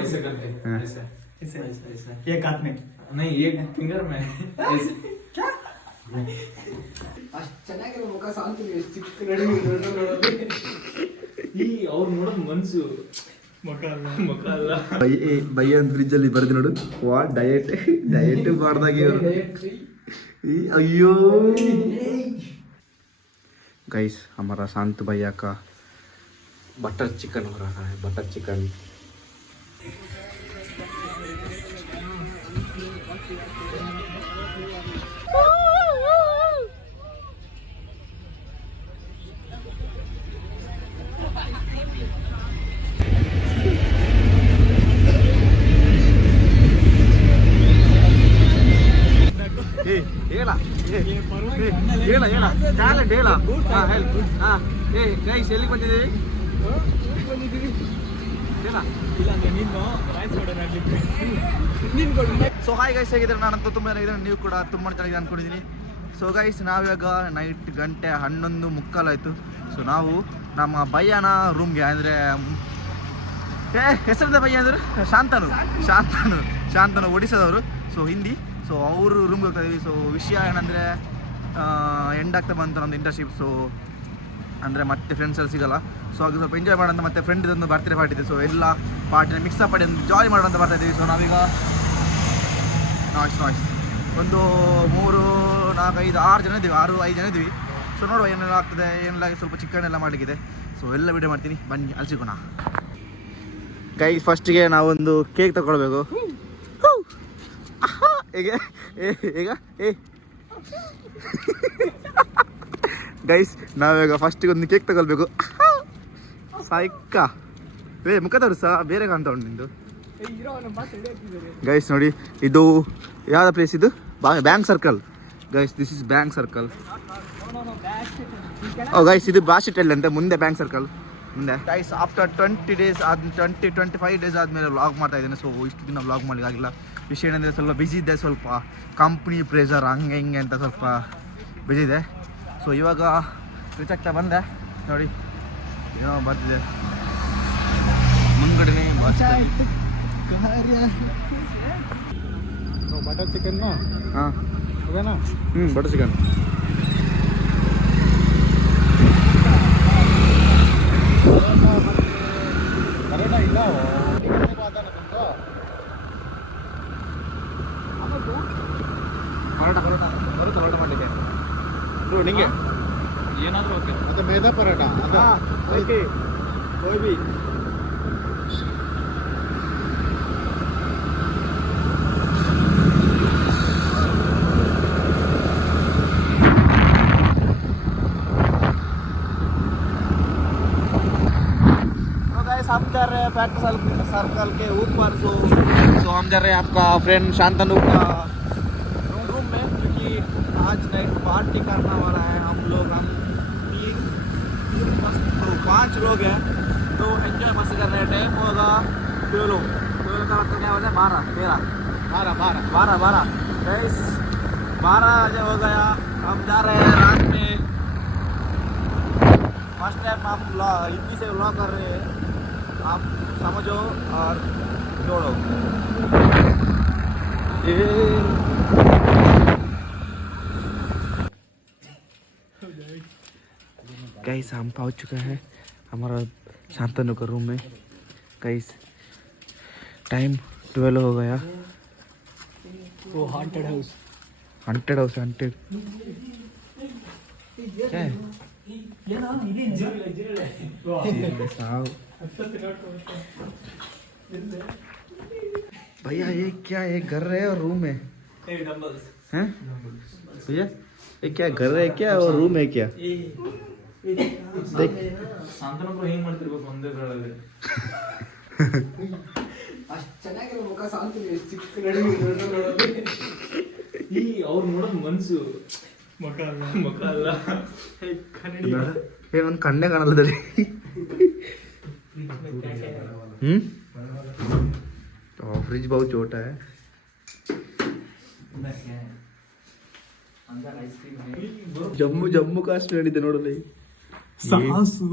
ऐसे करके ऐसे ऐसे ऐसे एक हाथ में नहीं एक फिंगर में ऐसे क्या ಅಷ್ಟು ಚೆನ್ನಾಗಿರೋ ಮುಖ ಸಾಂತಿಗೆ ಚಿಕ್ಕ ನಡಿ ಈ ಅವ್ರು ನೋಡೋದು ಮನ್ಸು ಮುಖ ಅಲ್ಲ ಭಯ್ಯ ಅಂತ ಫ್ರಿಜ್ ಅಲ್ಲಿ ಬರ್ದು ನೋಡು ವಾ ಡಯಟ್ ಮಾಡ್ದಾಗ अयो गाइस हमारा शांत भैया का बटर चिकन हो रहा है बटर चिकन ಎಲ್ಲಿಗೆ ಬಂದಿದ್ದೀವಿ ಸೊ ಹಾಯ್ ಗೈಸ್ ಹೇಗಿದ್ರೆ ನಾನಂತೂ ತುಂಬ ಚೆನ್ನಾಗಿದ್ದೀನಿ ನೀವು ಕೂಡ ತುಂಬ ಚೆನ್ನಾಗಿದೆ ಅಂದ್ಕೊಂಡಿದ್ದೀನಿ ಸೊ ಗೈಸ್ ನಾವಿವಾಗ ನೈಟ್ 11:30 ಸೊ ನಾವು ನಮ್ಮ ಭಯ್ಯನ ರೂಮ್ಗೆ ಅಂದರೆ ಹೆಸರಿಂದ ಭಯ್ಯ ಅಂದರೆ ಶಾಂತನು ಒಡಿಸೋದವರು ಸೊ ಹಿಂದಿ ಸೊ ಅವರು ರೂಮ್ಗೆ ಹೋಗ್ತಾ ಇದೀವಿ ಸೊ ವಿಷಯ ಏನಂದರೆ ಎಂಡ್ ಆಗ್ತಾ ಬಂತು ನಮ್ಮದು ಇಂಟರ್ನ್ಶಿಪ್ ಸೊ ಅಂದರೆ ಮತ್ತೆ ಫ್ರೆಂಡ್ಸ್ ಎಲ್ಲ ಸಿಗೋಲ್ಲ ಸೊ ಅದು ಸ್ವಲ್ಪ ಎಂಜಾಯ್ ಮಾಡೋಂಥ ಮತ್ತೆ ಫ್ರೆಂಡ್ ಇದೊಂದು ಬರ್ತ್ಡೇ ಪಾರ್ಟಿ ಇದೆ ಸೊ ಎಲ್ಲ ಪಾರ್ಟಿನ ಮಿಕ್ಸಪ್ ಮಾಡಿ ಒಂದು ಜಾಯ್ ಮಾಡೋಂಥ ಬರ್ತಾ ಇದ್ದೀವಿ ಸೊ ನಾವೀಗ ನಾಯ್ಸ್ ಒಂದು 3 4 5 6 ಜನ ಇದ್ದೀವಿ 5 ಜನ ಇದ್ದೀವಿ ಸೊ ನೋಡುವ ಏನೆಲ್ಲ ಆಗ್ತದೆ ಏನೆಲ್ಲ ಸ್ವಲ್ಪ ಚಿಕನ್ ಎಲ್ಲ ಮಾಡಲಿಕ್ಕಿದೆ ಸೊ ಎಲ್ಲ ವಿಡಿಯೋ ಮಾಡ್ತೀನಿ ಬನ್ನಿ ಅಲ್ಲಿ ಸಿಗೋಣ ಗೈಸ್ ಫಸ್ಟಿಗೆ ನಾವೊಂದು ಕೇಕ್ ತಗೊಳ್ಬೇಕು ಈಗ ಗೈಸ್ ನಾವೀಗ ಫಸ್ಟಿಗೆ ಒಂದು ಕೇಕ್ ತಗೊಳ್ಬೇಕು ಸಾಯ್ಕ ಮುಖ ತೋರಿಸ ಬೇರೆ ಕಾಣ್ತಾ ಉಂಟು ನಿಂದು ಗೈಸ್ ನೋಡಿ ಇದು ಯಾವ್ದು ಪ್ಲೇಸ್ ಇದು bank circle guys this is bank circle oh guys ಇದು ಬಾಶಿಟೆಲ್ ಅಂತ ಮುಂದೆ ಬ್ಯಾಂಕ್ ಸರ್ಕಲ್ ಮುಂದೆ ಗೈಸ್ ಆಫ್ಟರ್ 25 ಡೇಸ್ ಆದಮೇಲೆ ವ್ಲಾಗ್ ಮಾಡ್ತಾ ಇದ್ದೇನೆ ಸೊ ಇಷ್ಟು ದಿನ ವ್ಲಾಗ್ ಮಾಡಲಿಕ್ಕೆ ಆಗಿಲ್ಲ ವಿಷಯ ಏನಂದರೆ ಸ್ವಲ್ಪ ಬಿಸಿ ಇದೆ ಸ್ವಲ್ಪ ಕಂಪ್ನಿ ಪ್ರೆಷರ್ ಹಂಗೆ ಹಿಂಗೆ ಅಂತ ಸ್ವಲ್ಪ ಬಿಸಿ ಇದೆ ಸೊ ಇವಾಗ ರೀಚ್ ಆಗ್ತಾ ಬಂದೆ ನೋಡಿ ಏನೋ ಬರ್ತಿದೆ ಮುಂಗಡೆನೇ ಬಟರ್ ಚಿಕನ್ ಹಾಂ ಓಕೆನಾ ಬಟರ್ ಚಿಕನ್ ಕರೆಕ್ಟಾ ಇಲ್ಲ ಪರೋಟ ಮಾಡಲಿಕ್ಕೆ ನಿಂಗೆ ಏನಾದರೂ ಓಕೆ ಮತ್ತೆ ಮೇದಾ ಪರೋಟ ಓಕೆ कोई भी हम जा रहे हैं फैक्ट्री सर्कल के ऊपर सो हम जा रहे हैं आपका फ्रेंड शांतनु का रूम में क्योंकि आज नाइट पार्टी करने वाला है हम 5 लोग हैं तो एंजॉय मस्त कर रहे हैं टाइम होगा 12 का मतलब क्या होता है 12 गैस 12 बजे हो गया हम जा रहे हैं रात में फर्स्ट टाइम हम हिंदी से व्लॉग कर रहे हैं आप समझो और जोड़ो गाइस हम पहुंच चुका है हमारा शांतनु का रूम में गाइस टाइम 12 हो गया वो हॉन्टेड हाउस क्या है भैया ये क्या है घर है और रूम है हैं भैया ये क्या घर है क्या और रूम है क्या देख ಶಾಂತನೊಬ್ಬರು ಹೆಂಗ್ ಮಾಡ್ತಿರ್ಬೇಕು ಒಂದೇ ಬೆಳಗ್ಗೆ ಅಷ್ಟು ಚೆನ್ನಾಗಿರೋ ಮುಖ ಶಾಂತಿಗೆ ಚಿಕ್ಕ ನಡಿ ಈ ಅವ್ರು ನೋಡೋದು ಮನ್ಸು ಮುಖ ಅಲ್ಲ ಒಂದು ಕಣ್ಣೆ ಕಾಣಲ್ಲ ದಡಿ फ्रिज बहुत छोटा है जम्मू जम्मू काश्मीर ಇದೆ ನೋಡಲಿ ಸಾಸು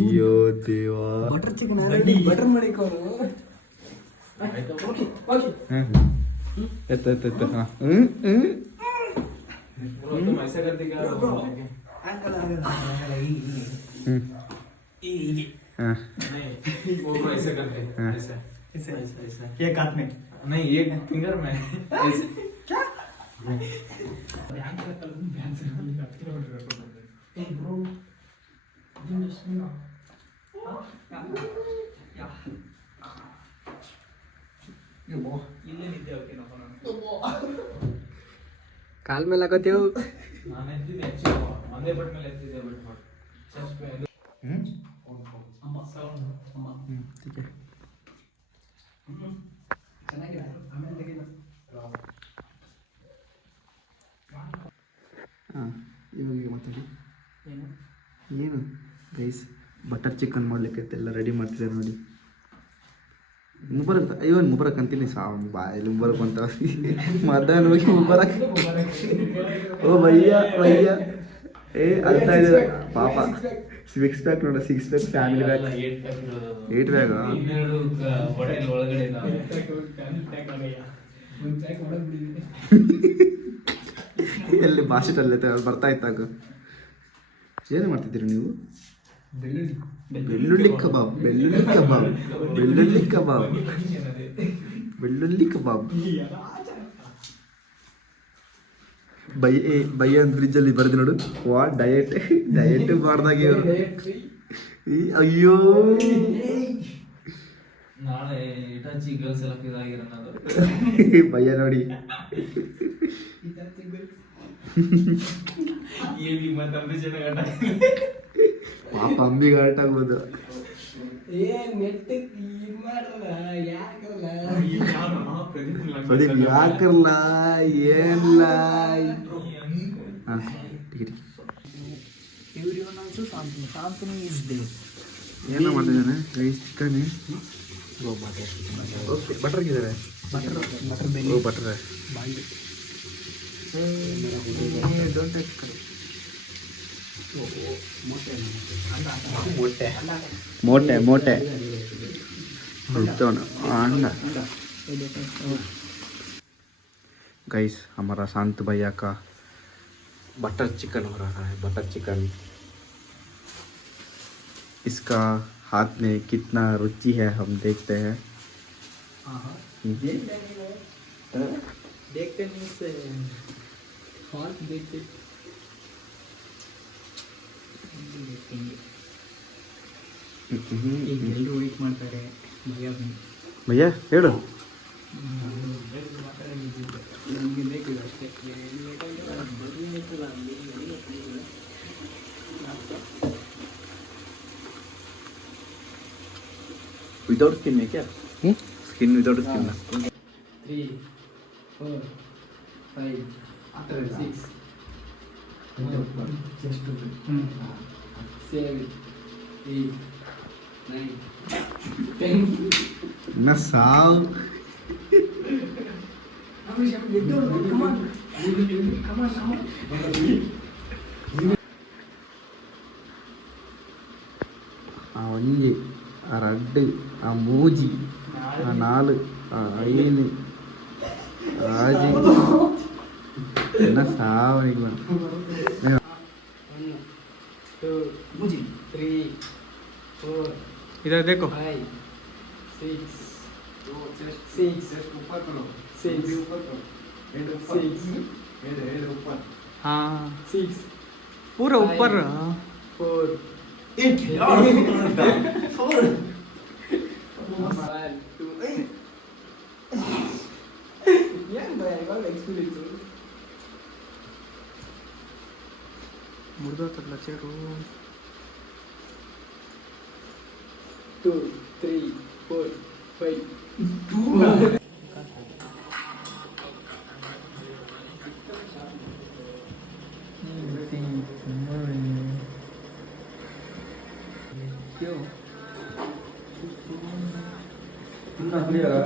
ಅಯ್ಯೋ ದೇವಾ. ಬಟರ್ ಚಿಕನ್ ಬಟರ್ ಮಾಡಿಕೋರು. ಎತ್ತ ಎತ್ತ ಎತ್ತ. तुम ऐसा करते क्या नहीं वो ऐसे करते ऐसा ऐसा ऐसा ऐसा एक हाथ में नहीं एक फिंगर में ऐसे ಕಾಲ್ ಮೇಲೆ ಹಾಕೋತೀವಿ. ನಾನು ಎತ್ತಿದ್ದೆ ಆಕ್ಚುಲಿ ಒಂದೇ ಬಟ್ ಮೇಲೆ ಎತ್ತಿದ್ದೆ ಬಟ್ ಚೆಸ್ಟ್ ಪೇ ಅಮ್ಮ ಸೌಂಡ್ ಅಮ್ಮ ಚೆನ್ನಾಗಿದೆ. ಆಮೇಲೆ ತೆಗಿಲ್ಲ. ಹಾಂ ಇವಾಗ ಮಾತಾಡಿ. ಏನು ಏನು ರೈಸ್ ಬಟರ್ ಚಿಕನ್ ಮಾಡಲಿಕ್ಕೆ ಎಲ್ಲ ರೆಡಿ ಮಾಡ್ತಿದ್ದಾರೆ ನೋಡಿ. ಮುಬರಕ್ ಇವನ್ ಮುಬರಕ್ ಅಂತೀನಿ ಸಾವು ಬಾಯಲ್ಲಿ ಮುಬರಕ್ ಅಂತ ಮಧ್ಯಾಹ್ನ ಹೋಗಿ ಮುಬರಕ್. ಓ ಭಯ್ಯ ಭಯ್ಯ ಏ ಅರ್ಥ ಇದೆ ಪಾಪ. 6 ಪ್ಯಾಕ್ ನೋಡ, 6 ಪ್ಯಾಕ್ ಫ್ಯಾಮಿಲಿ ಬ್ಯಾಗ್, 8 ಬ್ಯಾಗ್. ಇನ್ನೆರಡು ಹೋಟೆಲ್ ಒಳಗಡೆ ಎಲ್ಲಿ ಬಾಸಿಟಲ್ಲೇ ಬರ್ತಾ ಇತ್ತಾಗ. ಏನು ಮಾಡ್ತಿದ್ದೀರಿ ನೀವು? ಬೆಳ್ಳುಳ್ಳಿ ಕಬಾಬ್, ಬೆಳ್ಳುಳ್ಳಿ ಕಬಾಬ್, ಬೆಳ್ಳುಳ್ಳಿ ಕಬಾಬ್, ಬೆಳ್ಳುಳ್ಳಿ ಕಬಾಬ್. ಬಯ್ಯ ಅಂತ ಫ್ರಿಜ್ಜಲ್ಲಿ ಬರೆದು ನೋಡು. ವಾ ಡಯಟ್ ಡಯಟ್ ಮಾಡ್ದಾಗ ಇವರು. ಅಯ್ಯೋ ನಾಳೆ ಇಟಾಚಿ ಗರ್ಲ್ಸ್ ಎಲ್ಲ ಇದಾಗಿರೋದು ಬಯ್ಯ ನೋಡಿ. ಏನಿ ಮತ್ತೆ ಅಂಬಿ ಜನ ಗಂಟ ಪಾಪ ಅಂಬಿಗೆ ಹರ್ಟ್ ಆಗ್ಬೋದು. ಪ್ರದೀಪ್ ಯಾಕರ್ಲ ಏನ್ಲ. ಏನೋ ಮಾಡ್ತಿದ್ದಾನೆ ರೈಸ್ ಚಿಕನ್. ಓಕೆ ಬಟರ್ ಹಾಕಿದ್ದಾರೆ. ಬಟರ್ ಬೆಲ್ಲಿ ಓ ಬಟರ್ ಬಾಂಡಿ ಡೋಂಟ್ ಟಚ್. मोटे मोटे गाइस हमारा शांत भैया का बटर चिकन हो रहा है. बटर चिकन इसका हाथ में कितना रुचि है हम देखते हैं. देखते नहीं से हाथ देखते ಎಲ್ಲರೂ ವೇಟ್ ಮಾಡ್ತಾರೆ. भैया ಹೇಳು. ನಮಗೆ ಬೇಕಿದೆ ಅಷ್ಟೇ. विदाउट स्किन में क्या? स्किन विदाउट स्किन ना. 3 4 5 6 just 7 8 9 10. ना साव come on. ಆ ಒಂಜಿ ಆ ರಡ್ಡು ಆ ಮೂಜಿ ಆ ನಾಲು ಆ ಐನು ಆಜಿ ಎನ್ನ ಸಾವನಿಗೆ ಬಂದು 1 2 3 4 इधर देखो. 5 6 ऊपर करो. 6 ऊपर करो. 6 ऊपर. हाँ 6 पूरा ऊपर 4 8 4 1 2 ಏನ್ ಭಯ ಇವಾಗ ಎಕ್ಸ್ಪೀರಿಯನ್ಸ್ ಮುರ್ದೋತಲ್ಲ ಚೇರು. 2 3 4 5 ಇನ್ನ ಕ್ಲಿಯರ್.